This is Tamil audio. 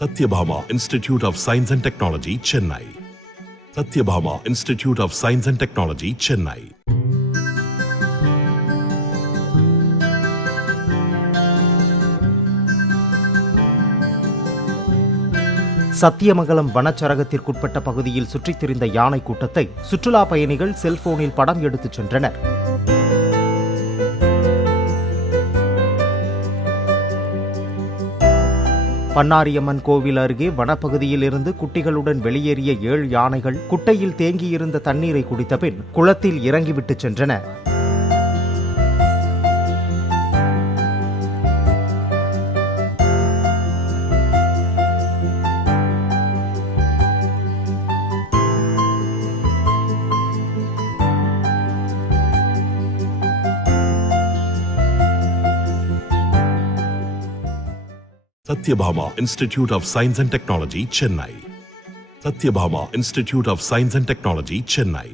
Satyabhama Institute of Science and Technology, Chennai. Satyabhama Institute of Science and Technology, Chennai. Sathyamangalam வனச்சரகத்திற்குட்பட்ட பகுதியில் சுற்றித் திரிந்த யானை கூட்டத்தை சுற்றுலா பயணிகள் செல்போனில் படம் எடுத்துச் சென்றனர். பன்னாரியம்மன் கோவில் அருகே வனப்பகுதியில் இருந்து குட்டிகளுடன் வெளியேறிய 7 யானைகள் குட்டையில் தேங்கியிருந்த தண்ணீரை குடித்த பின் குளத்தில் இறங்கிவிட்டு சென்றன. Satyabhama Institute of Science and Technology, Chennai. Satyabhama Institute of Science and Technology, Chennai.